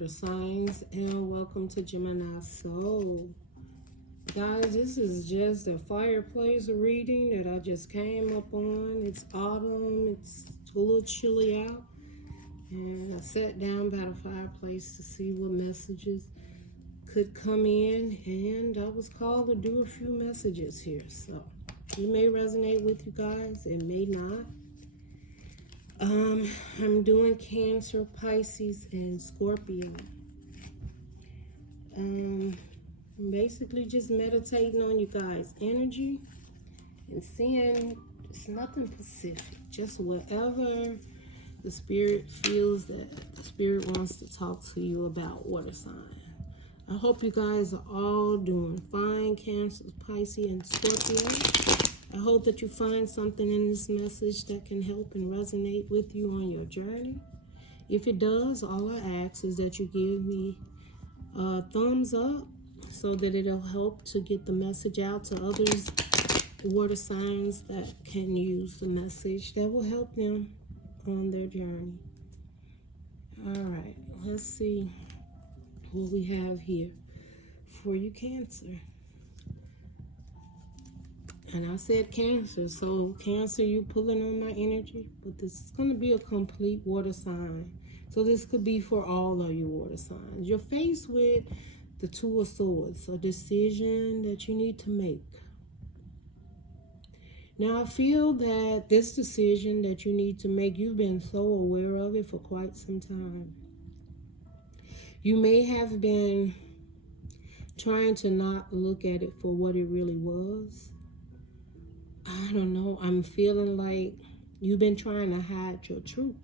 water signs, and welcome to Gemini Soul. Guys, this is just a fireplace reading that I just came up on. It's autumn, it's a little chilly out, and I sat down by the fireplace to see what messages could come in, and I was called to do a few messages here. So it may resonate with you guys, it may not. I'm doing Cancer, Pisces, and Scorpio. Basically just meditating on you guys' energy and seeing it's nothing specific, just whatever the spirit feels that the spirit wants to talk to you about water sign. I hope you guys are all doing fine, Cancer, Pisces, and Scorpio. I hope that you find something in this message that can help and resonate with you on your journey. If it does, all I ask is that you give me a thumbs up so that it'll help to get the message out to others, water signs that can use the message that will help them on their journey. All right, let's see what we have here for you, Cancer. And I said Cancer, so Cancer, you pulling on my energy, but this is going to be a complete water sign. So this could be for all of you water signs. You're faced with the Two of Swords, a decision that you need to make. Now, I feel that this decision that you need to make, you've been so aware of it for quite some time. You may have been trying to not look at it for what it really was. I don't know, I'm feeling like you've been trying to hide your truth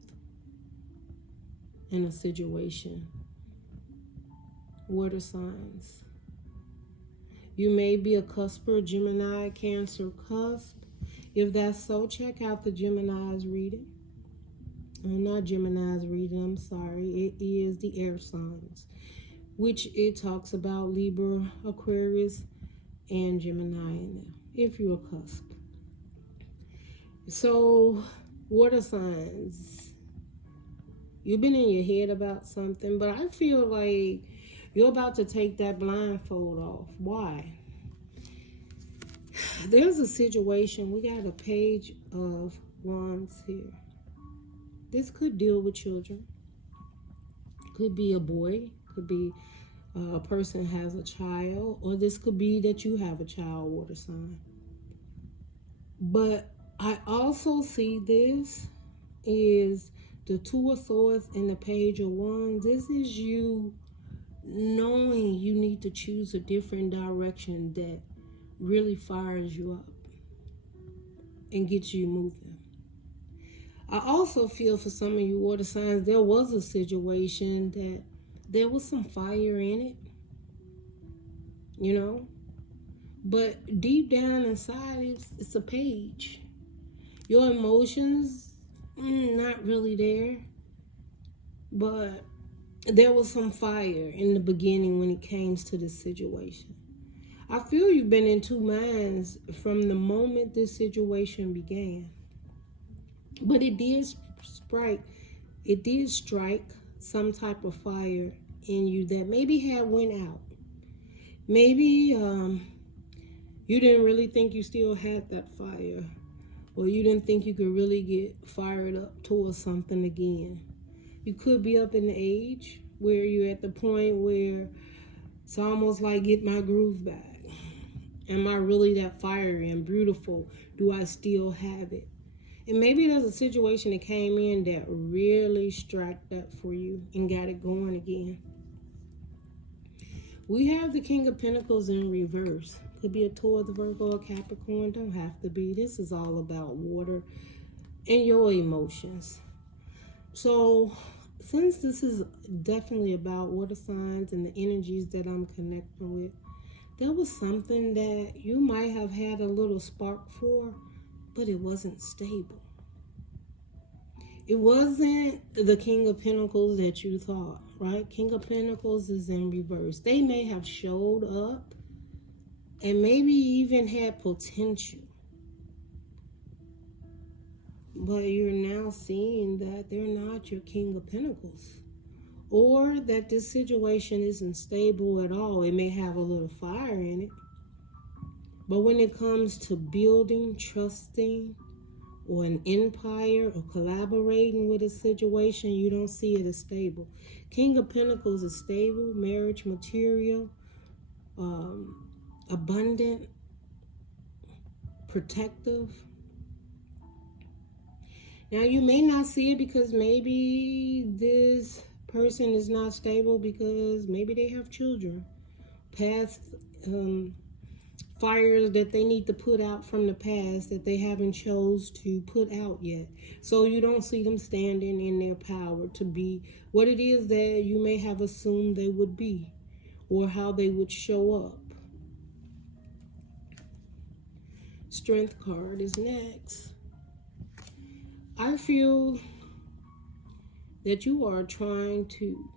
in a situation. Water signs. You may be a cusper, Gemini, Cancer cusp. If that's so, check out the Gemini's reading. Not Gemini's reading, I'm sorry. It is the air signs, which it talks about Libra, Aquarius, and Gemini in there, if you're a cusp. So, water signs, you've been in your head about something, but I feel like you're about to take that blindfold off. Why? There's a situation, we got a Page of Wands here. This could deal with children. Could be a boy, could be a person has a child, or this could be that you have a child, water sign. But I also see this is the Two of Swords and the Page of Wands. This is you knowing you need to choose a different direction that really fires you up and gets you moving. I also feel for some of you water signs, there was a situation that there was some fire in it, you know, but deep down inside, it's a page. Your emotions, not really there, but there was some fire in the beginning when it came to this situation. I feel you've been in two minds from the moment this situation began. But it did strike some type of fire in you that maybe had went out. Maybe you didn't really think you still had that fire, or you didn't think you could really get fired up towards something again. You could be up in the age where you're at the point where it's almost like, get my groove back. Am I really that fiery and beautiful? Do I still have it? And maybe there's a situation that came in that really struck that for you and got it going again. We have the King of Pentacles in reverse. Could be a Taurus, Virgo, or Capricorn. Don't have to be. This is all about water and your emotions. So, since this is definitely about water signs and the energies that I'm connecting with, there was something that you might have had a little spark for, but it wasn't stable. It wasn't the King of Pentacles that you thought, right? King of Pentacles is in reverse. They may have showed up and maybe even had potential, but you're now seeing that they're not your King of Pentacles. or that this situation isn't stable at all. It may have a little fire in it. But when it comes to building, trusting, or an empire, or collaborating with a situation, you don't see it as stable. King of Pentacles is stable, marriage, material, abundant, protective. Now, you may not see it because maybe this person is not stable because maybe they have children. Past fires that they need to put out from the past that they haven't chose to put out yet. So you don't see them standing in their power to be what it is that you may have assumed they would be or how they would show up. Strength card is next. I feel that you are trying to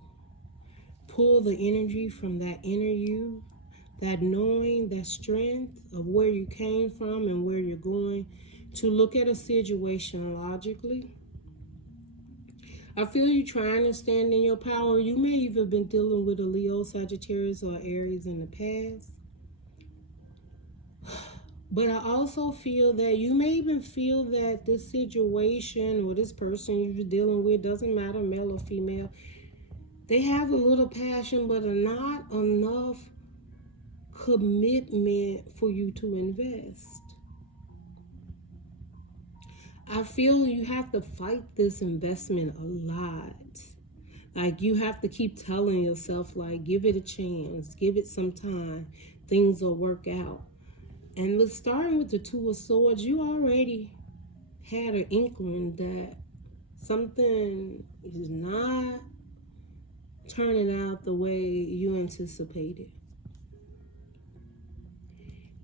pull the energy from that inner you, that knowing, that strength of where you came from and where you're going, to look at a situation logically. I feel you trying to stand in your power. You may even have been dealing with a Leo, Sagittarius, or Aries in the past. But I also feel that you may even feel that this situation or this person you're dealing with, doesn't matter, male or female, they have a little passion but are not enough commitment for you to invest. I feel you have to fight this investment a lot. Like, you have to keep telling yourself, like, give it a chance, give it some time, things will work out. And with starting with the Two of Swords, you already had an inkling that something is not turning out the way you anticipated.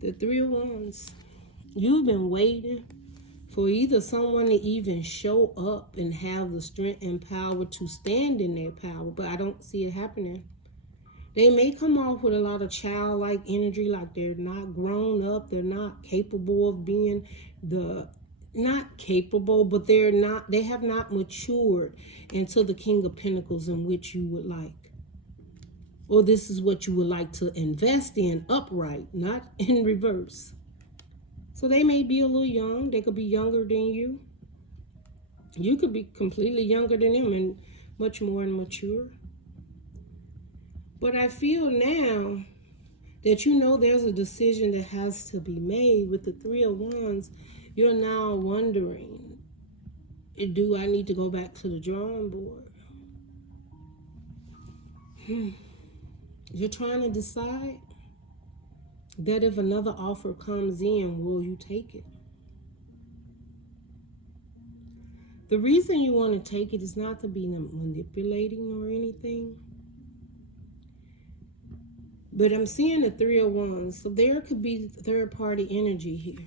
The Three of Wands, you've been waiting for either someone to even show up and have the strength and power to stand in their power, but I don't see it happening. They may come off with a lot of childlike energy, like they're not grown up, they're not capable of being not capable, but they have not matured into the King of Pentacles in which you would like. Or this is what you would like to invest in upright, not in reverse. So they may be a little young. They could be younger than you. You could be completely younger than them and much more immature. But I feel now that you know there's a decision that has to be made. With the Three of Wands, you're now wondering, do I need to go back to the drawing board? You're trying to decide that if another offer comes in, will you take it? The reason you want to take it is not to be manipulating or anything. But I'm seeing the Three of Wands. So there could be third-party energy here.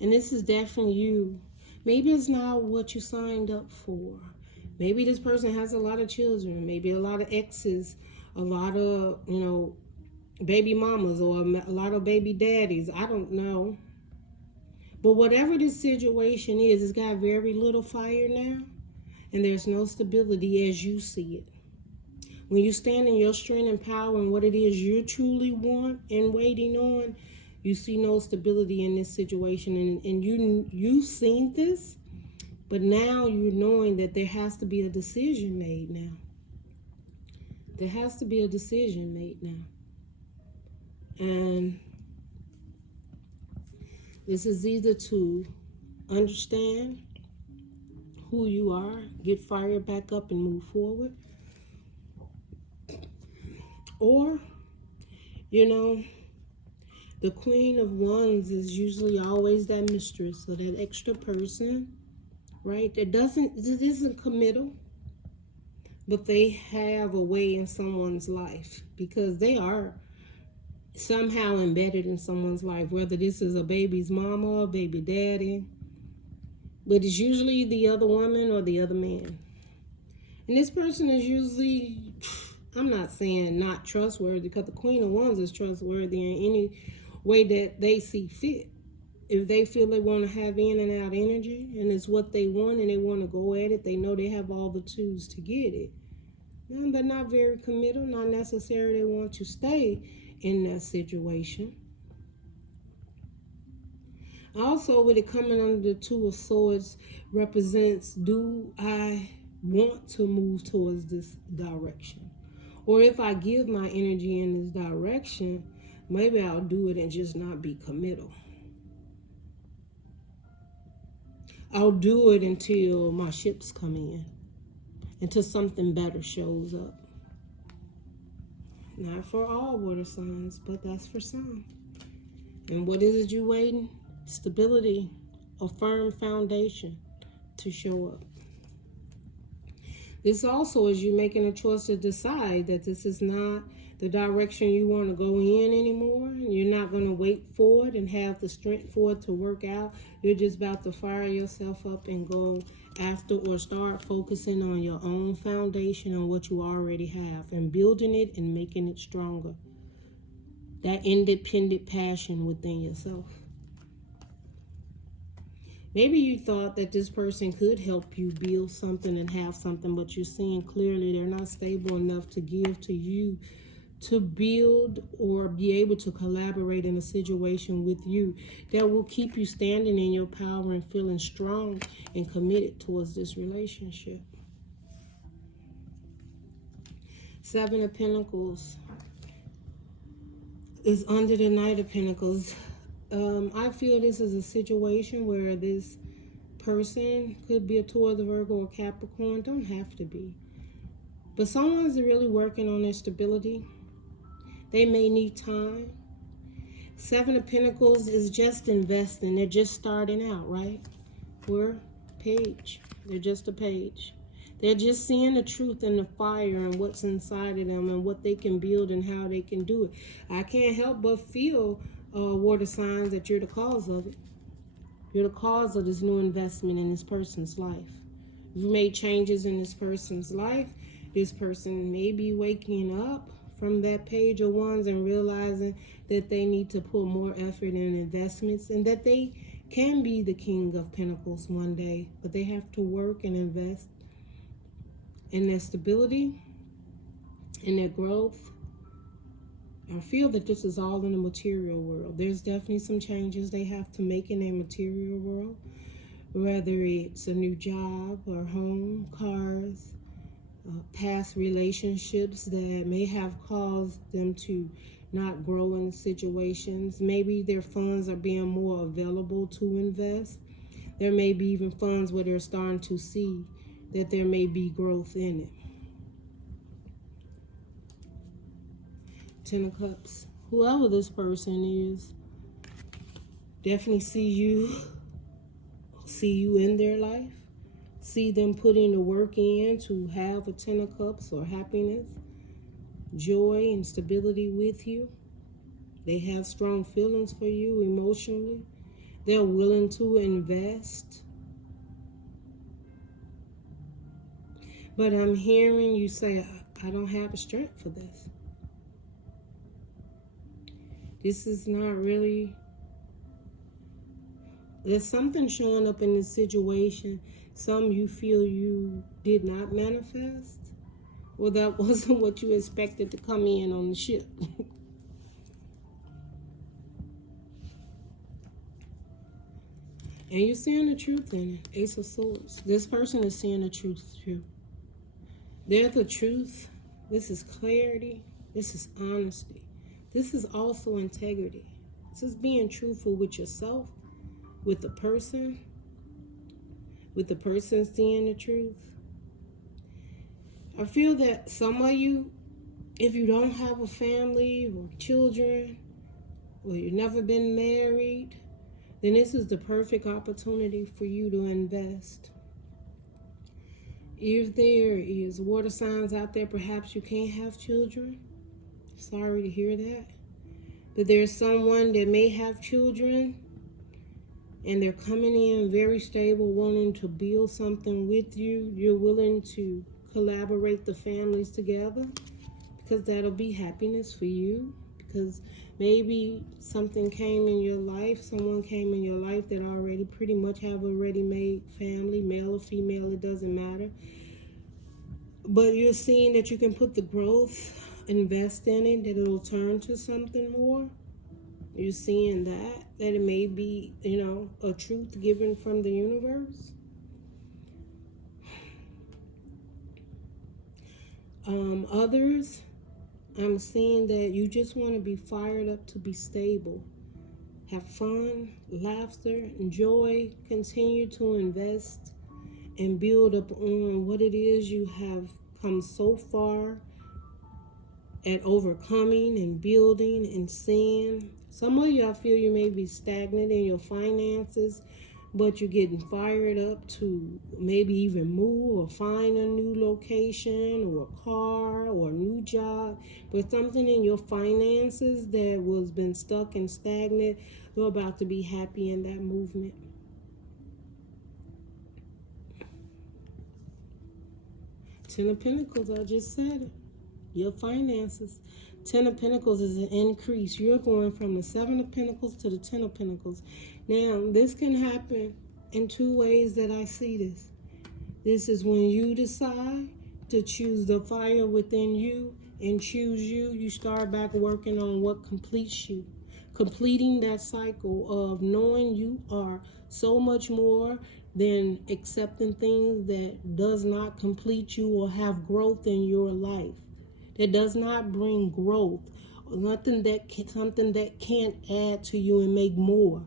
And this is definitely you. Maybe it's not what you signed up for. Maybe this person has a lot of children. Maybe a lot of exes. A lot of, baby mamas or a lot of baby daddies. I don't know. But whatever this situation is, it's got very little fire now. And there's no stability as you see it. When you stand in your strength and power and what it is you truly want and waiting on, you see no stability in this situation. And you've seen this, but now you're knowing that there has to be a decision made now. There has to be a decision made now. And this is either to understand who you are, get fired back up and move forward. Or, the Queen of Wands is usually always that mistress or that extra person, right? It isn't committal, but they have a way in someone's life because they are somehow embedded in someone's life, whether this is a baby's mama or baby daddy, but it's usually the other woman or the other man. And this person is usually, I'm not saying not trustworthy, because the Queen of Wands is trustworthy in any way that they see fit. If they feel they want to have in and out energy and it's what they want and they want to go at it, they know they have all the tools to get it. But not very committal, not necessarily want to stay in that situation. Also, with it coming under the Two of Swords, represents, do I want to move towards this direction? Or if I give my energy in this direction, maybe I'll do it and just not be committal. I'll do it until my ships come in, until something better shows up. Not for all water signs, but that's for some. And what is it you waiting? Stability, a firm foundation to show up. This also is you making a choice to decide that this is not the direction you want to go in anymore. You're not going to wait for it and have the strength for it to work out. You're just about to fire yourself up and go after, or start focusing on your own foundation and what you already have and building it and making it stronger. That independent passion within yourself. Maybe you thought that this person could help you build something and have something, but you're seeing clearly they're not stable enough to give to you to build or be able to collaborate in a situation with you that will keep you standing in your power and feeling strong and committed towards this relationship. Seven of Pentacles is under the Knight of Pentacles. I feel this is a situation where this person could be a Taurus, Virgo, or Capricorn. Don't have to be. But someone's really working on their stability. They may need time. Seven of Pentacles is just investing. They're just starting out, right? We're page. They're just a page. They're just seeing the truth and the fire and what's inside of them and what they can build and how they can do it. I can't help but feel water signs that you're the cause of it. You're the cause of this new investment in this person's life. You've made changes in this person's life. This person may be waking up from that Page of Wands and realizing that they need to put more effort in investments and that they can be the King of Pentacles one day, but they have to work and invest in their stability, in their growth. I feel that this is all in the material world. There's definitely some changes they have to make in their material world, whether it's a new job or home, cars, past relationships that may have caused them to not grow in situations. Maybe their funds are being more available to invest. There may be even funds where they're starting to see that there may be growth in it. Ten of Cups. Whoever this person is, definitely see you in their life. See them putting the work in to have a Ten of Cups or happiness, joy, and stability with you. They have strong feelings for you emotionally. They're willing to invest. But I'm hearing you say, I don't have the strength for this. This is not really... There's something showing up in this situation. Some you feel you did not manifest, or that wasn't what you expected to come in on the ship. And you're seeing the truth in it. Ace of Swords. This person is seeing the truth too. They're the truth. This is clarity. This is honesty. This is also integrity. This is being truthful with yourself, with the person seeing the truth. I feel that some of you, if you don't have a family or children, or you've never been married, then this is the perfect opportunity for you to invest. If there is water signs out there, perhaps you can't have children. Sorry to hear that. But there's someone that may have children and they're coming in very stable, wanting to build something with you. You're willing to collaborate the families together because that'll be happiness for you. Because maybe something came in your life, someone came in your life that already pretty much have a ready-made family, male or female, it doesn't matter. But you're seeing that you can put the growth, invest in it, that it'll turn to something more. You're seeing that it may be, a truth given from the universe. Others, I'm seeing that you just want to be fired up to be stable. Have fun, laughter, joy, continue to invest and build up on what it is you have come so far at overcoming and building and seeing. Some of y'all feel you may be stagnant in your finances, but you're getting fired up to maybe even move or find a new location or a car or a new job. But something in your finances that was been stuck and stagnant, you're about to be happy in that movement. Ten of Pentacles, I just said it. Your finances. Ten of Pentacles is an increase. You're going from the Seven of Pentacles to the Ten of Pentacles. Now, this can happen in two ways that I see this. This is when you decide to choose the fire within you and choose you. You start back working on what completes you. Completing that cycle of knowing you are so much more than accepting things that does not complete you or have growth in your life. That does not bring growth, something that can't add to you and make more,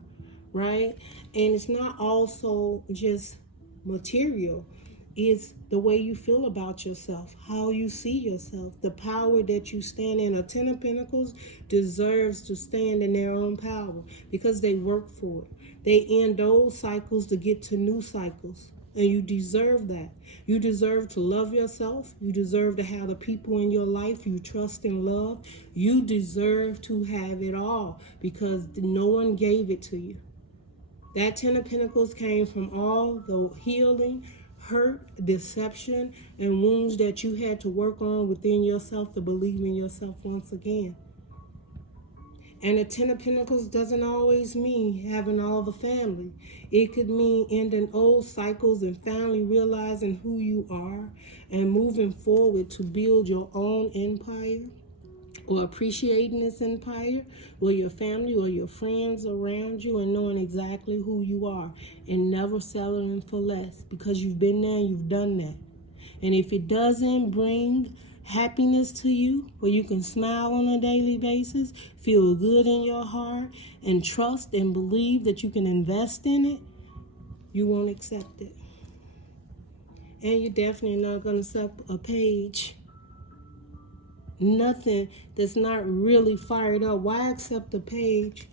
right? And it's not also just material. It's the way you feel about yourself, how you see yourself, the power that you stand in. A Ten of Pentacles deserves to stand in their own power because they work for it. They end old cycles to get to new cycles. And you deserve that. You deserve to love yourself. You deserve to have the people in your life you trust and love. You deserve to have it all because no one gave it to you. That Ten of Pentacles came from all the healing, hurt, deception, and wounds that you had to work on within yourself to believe in yourself once again. And the Ten of Pentacles doesn't always mean having all the family. It could mean ending old cycles and finally realizing who you are and moving forward to build your own empire, or appreciating this empire, or your family or your friends around you, and knowing exactly who you are and never settling for less because you've been there and you've done that. And if it doesn't bring happiness to you, where you can smile on a daily basis, feel good in your heart, and trust and believe that you can invest in it, you won't accept it. And you're definitely not going to accept a page. Nothing that's not really fired up. Why accept a page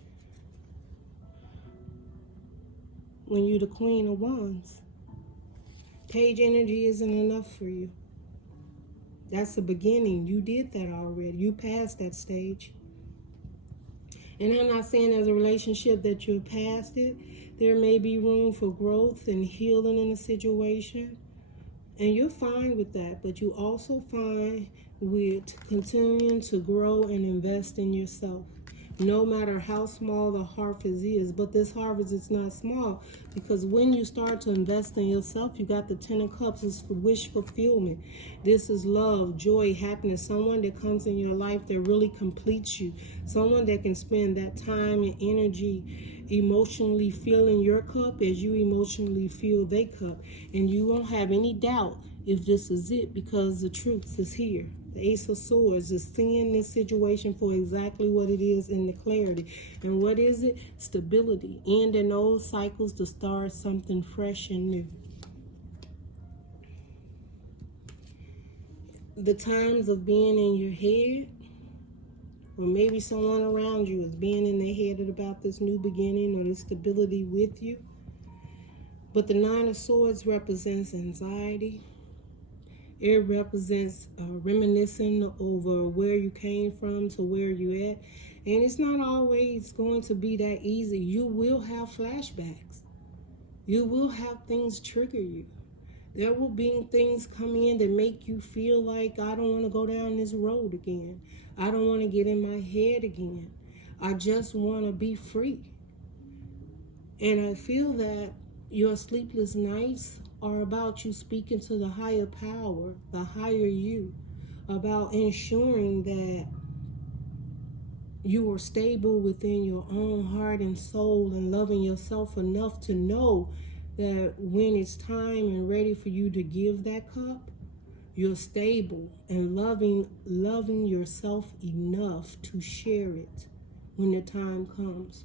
when you're the Queen of Wands? Page energy isn't enough for you. That's the beginning. You did that already. You passed that stage. And I'm not saying as a relationship that you're past it. There may be room for growth and healing in a situation. And you're fine with that. But you also fine with continuing to grow and invest in yourself. No matter how small the harvest is. But this harvest is not small. Because when you start to invest in yourself, you got the Ten of Cups. It's for wish fulfillment. This is love, joy, happiness. Someone that comes in your life that really completes you. Someone that can spend that time and energy emotionally filling your cup as you emotionally fill their cup. And you won't have any doubt if this is it, because the truth is here. The Ace of Swords is seeing this situation for exactly what it is in the clarity. And what is it? Stability. Ending old cycles to start something fresh and new. The times of being in your head, or maybe someone around you is being in their head about this new beginning or this stability with you. But the Nine of Swords represents anxiety. It represents reminiscing over where you came from to where you're at. And it's not always going to be that easy. You will have flashbacks. You will have things trigger you. There will be things come in that make you feel like, I don't want to go down this road again. I don't want to get in my head again. I just want to be free. And I feel that your sleepless nights are about you speaking to the higher power, the higher you, about ensuring that you are stable within your own heart and soul and loving yourself enough to know that when it's time and ready for you to give that cup, you're stable and loving yourself enough to share it when the time comes.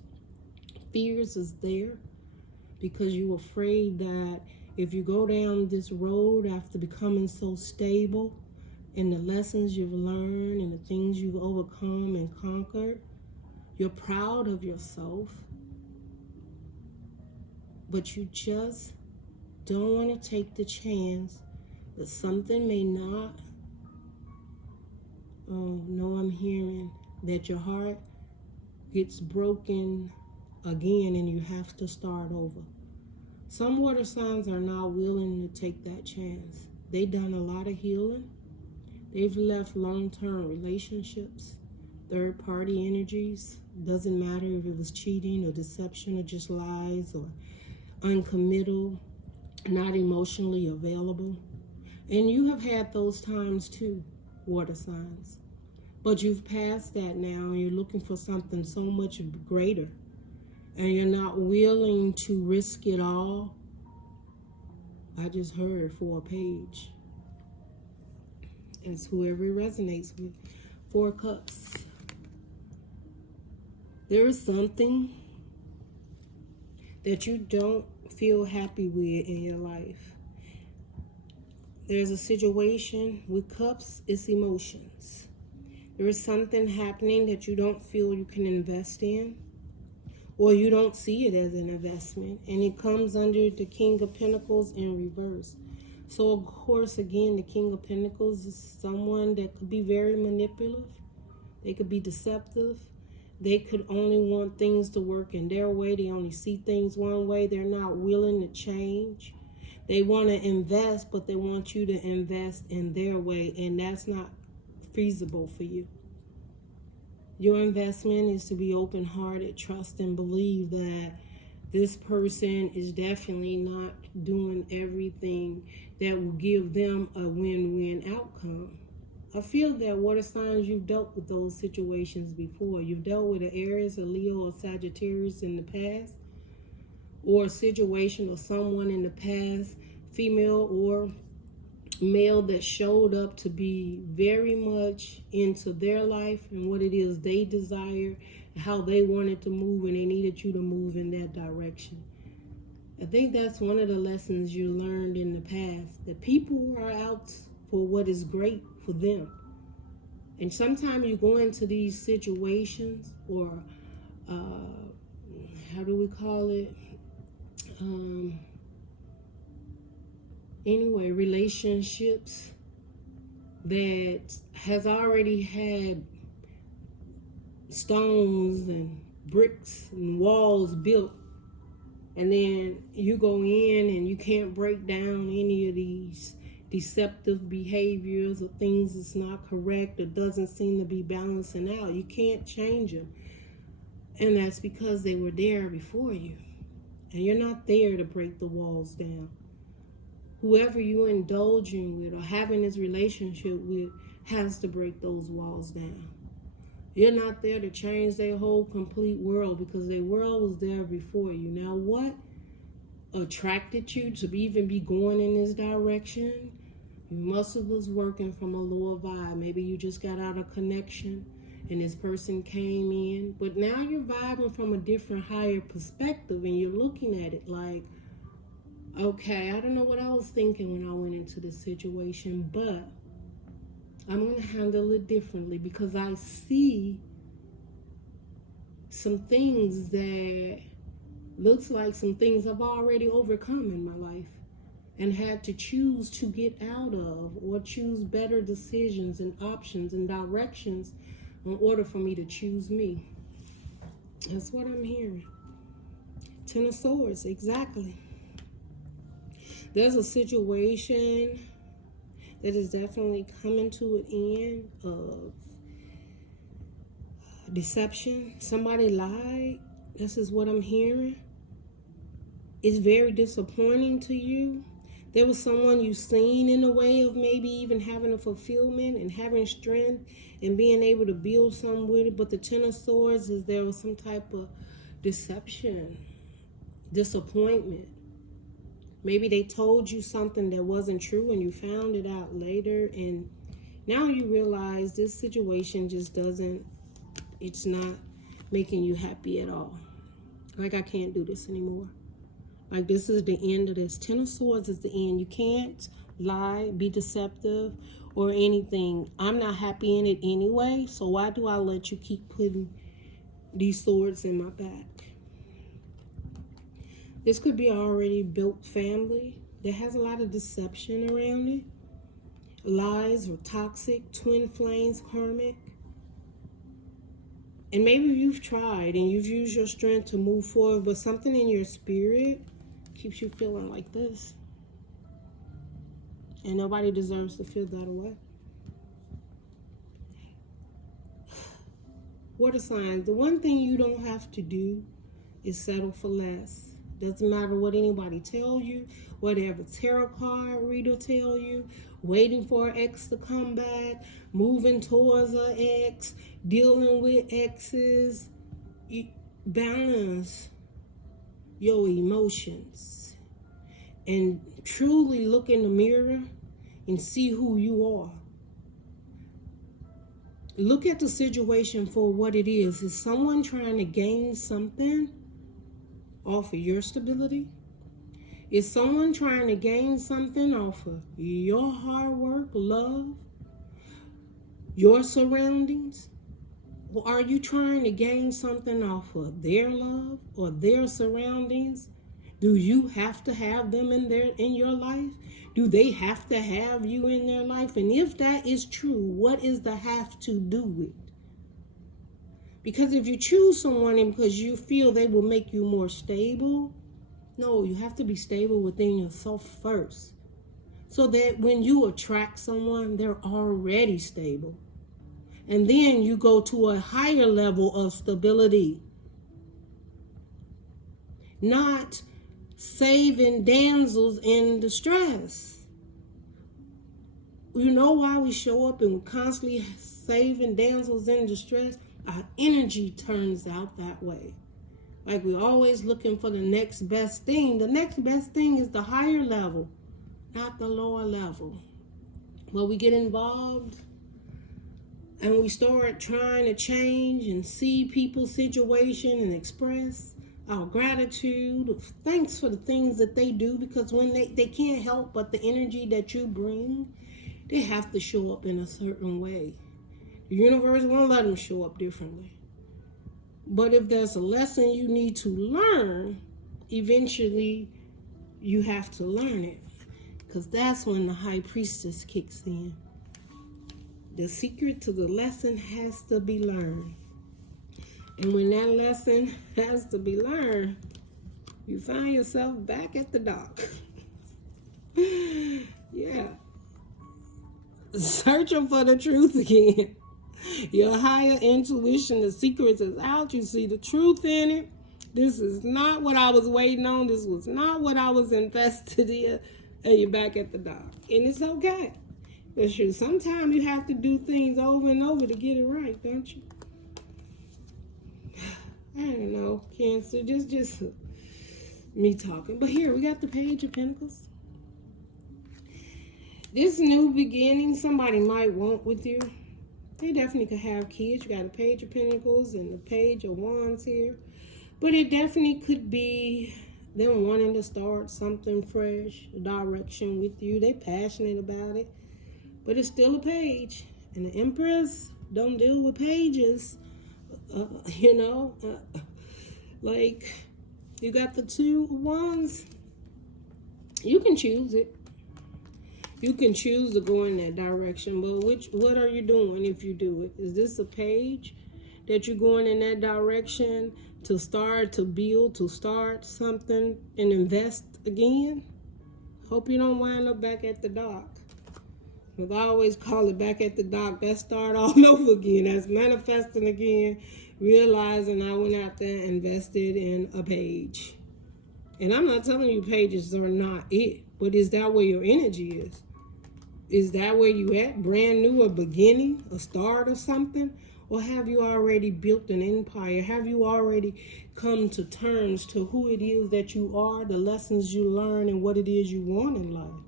Fears is there because you're afraid that if you go down this road after becoming so stable and the lessons you've learned and the things you've overcome and conquered, you're proud of yourself, but you just don't want to take the chance that something may not, I'm hearing that your heart gets broken again and you have to start over. Some water signs are not willing to take that chance. They've done a lot of healing. They've left long-term relationships, third-party energies. Doesn't matter if it was cheating or deception or just lies or uncommittal, not emotionally available. And you have had those times too, water signs. But you've passed that now and you're looking for something so much greater. And you're not willing to risk it all. I just heard 4 page. It's whoever it resonates with. 4 cups. There is something that you don't feel happy with in your life. There's a situation with cups, it's emotions. There is something happening that you don't feel you can invest in, or you don't see it as an investment, and it comes under the King of Pentacles in reverse. So of course, again, the King of Pentacles is someone that could be very manipulative. They could be deceptive. They could only want things to work in their way. They only see things one way. They're not willing to change. They want to invest, but they want you to invest in their way, and that's not feasible for you. Your investment is to be open-hearted, trust and believe that this person is definitely not doing everything that will give them a win-win outcome. I feel that water signs, you've dealt with those situations before. You've dealt with an Aries, a Leo, or Sagittarius in the past, or a situation or someone in the past, female or male, that showed up to be very much into their life and what it is they desire, how they wanted to move, and they needed you to move in that direction. I think that's one of the lessons you learned in the past, that people are out for what is great for them. And sometimes you go into these situations, or how do we call it? Anyway, relationships that has already had stones and bricks and walls built, and then you go in and you can't break down any of these deceptive behaviors or things that's not correct or doesn't seem to be balancing out. You can't change them, and that's because they were there before you, and you're not there to break the walls down. Whoever you're indulging with or having this relationship with has to break those walls down. You're not there to change their whole complete world, because their world was there before you. Now, what attracted you to even be going in this direction? You must have was working from a lower vibe. Maybe you just got out of connection and this person came in. But now you're vibing from a different, higher perspective, and you're looking at it like, okay, I don't know what I was thinking when I went into this situation, but I'm going to handle it differently, because I see some things that looks like some things I've already overcome in my life and had to choose to get out of, or choose better decisions and options and directions in order for me to choose me. That's what I'm hearing. 10 of Swords, exactly. There's a situation that is definitely coming to an end of deception. Somebody lied. This is what I'm hearing. It's very disappointing to you There was someone you seen in a way of maybe even having a fulfillment and having strength and being able to build something with it. But the Ten of Swords is there was some type of deception, disappointment. Maybe they told you something that wasn't true and you found it out later. And now you realize this situation just it's not making you happy at all. Like, I can't do this anymore. Like, this is the end of this. Ten of Swords is the end. You can't lie, be deceptive, or anything. I'm not happy in it anyway, so why do I let you keep putting these swords in my back? This could be an already built family that has a lot of deception around it. Lies or toxic, twin flames, karmic. And maybe you've tried and you've used your strength to move forward, but something in your spirit keeps you feeling like this. And nobody deserves to feel that way. Water signs, the one thing you don't have to do is settle for less. Doesn't matter what anybody tells you, whatever tarot card reader tell you, waiting for an ex to come back, moving towards an ex, dealing with exes. Balance your emotions and truly look in the mirror and see who you are. Look at the situation for what it is. Is someone trying to gain something off of your stability? Is someone trying to gain something off of your hard work, love, your surroundings? Or are you trying to gain something off of their love or their surroundings? Do you have to have them in your life? Do they have to have you in their life? And if that is true, what is the have to do with? Because if you choose someone because you feel they will make you more stable, no, you have to be stable within yourself first. So that when you attract someone, they're already stable. And then you go to a higher level of stability. Not saving damsels in distress. You know why we show up and constantly saving damsels in distress? Our energy turns out that way. Like, we're always looking for the next best thing. The next best thing is the higher level, not the lower level. Well, we get involved and we start trying to change and see people's situation and express our gratitude, thanks for the things that they do, because when they can't help but the energy that you bring, they have to show up in a certain way. The universe won't let them show up differently. But if there's a lesson you need to learn, eventually you have to learn it, because that's when the High Priestess kicks in. The secret to the lesson has to be learned. And when that lesson has to be learned, you find yourself back at the dock. Yeah. Searching for the truth again. Your higher intuition, the secrets is out. You see the truth in it. This is not what I was waiting on. This was not what I was invested in. And you're back at the dock. And it's okay. But sometimes you have to do things over and over to get it right, don't you? I don't know, Cancer, just me talking. But here, we got the Page of Pentacles. This new beginning, somebody might want with you. They definitely could have kids. You got a Page of Pentacles and the Page of Wands here. But it definitely could be them wanting to start something fresh, a direction with you. They passionate about it. But it's still a page. And the Empress don't deal with pages. Like, you got the Two of Wands. You can choose it. You can choose to go in that direction, but what are you doing if you do it? Is this a page that you're going in that direction to start, to build, to start something and invest again? Hope you don't wind up back at the dock. Because I always call it back at the dock. That start all over again. That's manifesting again, realizing I went out there and invested in a page. And I'm not telling you pages are not it. But is that where your energy is? Is that where you at? Brand new, a beginning, a start of something? Or have you already built an empire? Have you already come to terms to who it is that you are, the lessons you learn, and what it is you want in life?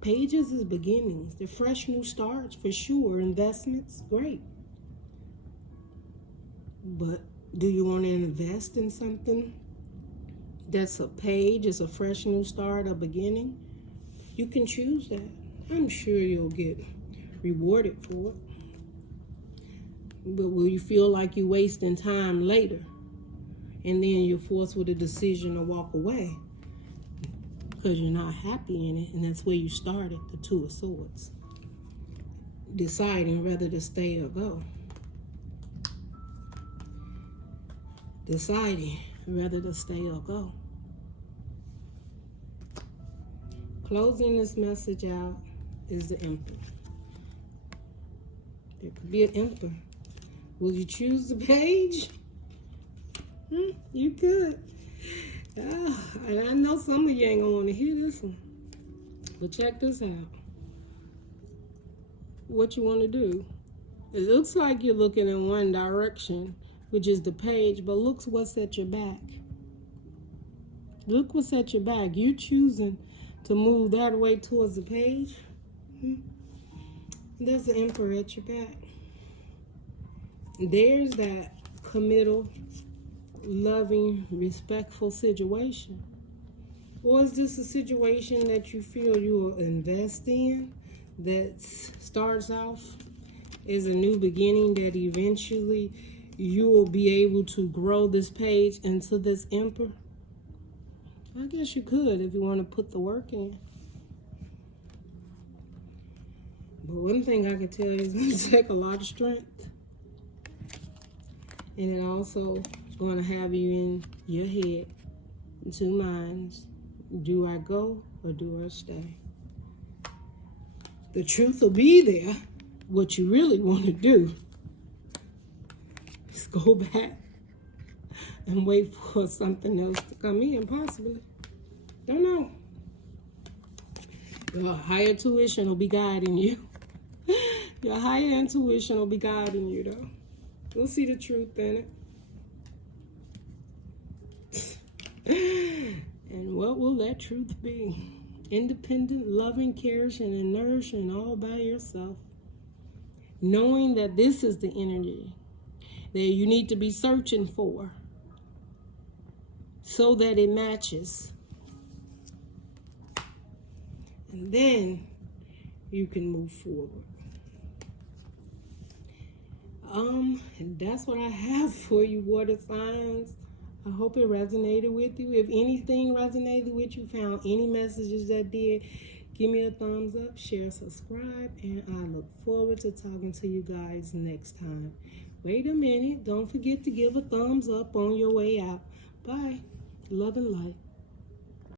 Pages is beginnings. They're fresh new starts for sure. Investments, great. But do you want to invest in something that's a page, is a fresh new start, a beginning? You can choose that. I'm sure you'll get rewarded for it. But will you feel like you're wasting time later? And then you're forced with a decision to walk away because you're not happy in it. And that's where you started, the Two of Swords. Deciding whether to stay or go. Deciding whether to stay or go. Closing this message out is the Emperor. There could be an Emperor. Will you choose the page? You could. And I know some of you ain't gonna want to hear this one. But check this out. What you want to do. It looks like you're looking in one direction, which is the page, but look what's at your back. Look what's at your back. You choosing to move that way towards the page. There's the Emperor at your back. There's that committal, loving, respectful situation. Or is this a situation that you feel you will invest in that starts off as a new beginning that eventually you will be able to grow this page into this Emperor? I guess you could if you want to put the work in. But one thing I can tell you is going to take a lot of strength. And it also is going to have you in your head, in two minds. Do I go or do I stay? The truth will be there. What you really want to do is go back and wait for something else to come in, possibly. Don't know. Your higher tuition will be guiding you. Your higher intuition will be guiding you, though. You'll see the truth in it. And what will that truth be? Independent, loving, cherishing, and nourishing all by yourself. Knowing that this is the energy that you need to be searching for so that it matches. And then you can move forward. That's what I have for you, water signs. I hope it resonated with you. If anything resonated with you, found any messages that did, give me a thumbs up, share, subscribe, and I look forward to talking to you guys next time. Wait a minute. Don't forget to give a thumbs up on your way out. Bye. Love and light.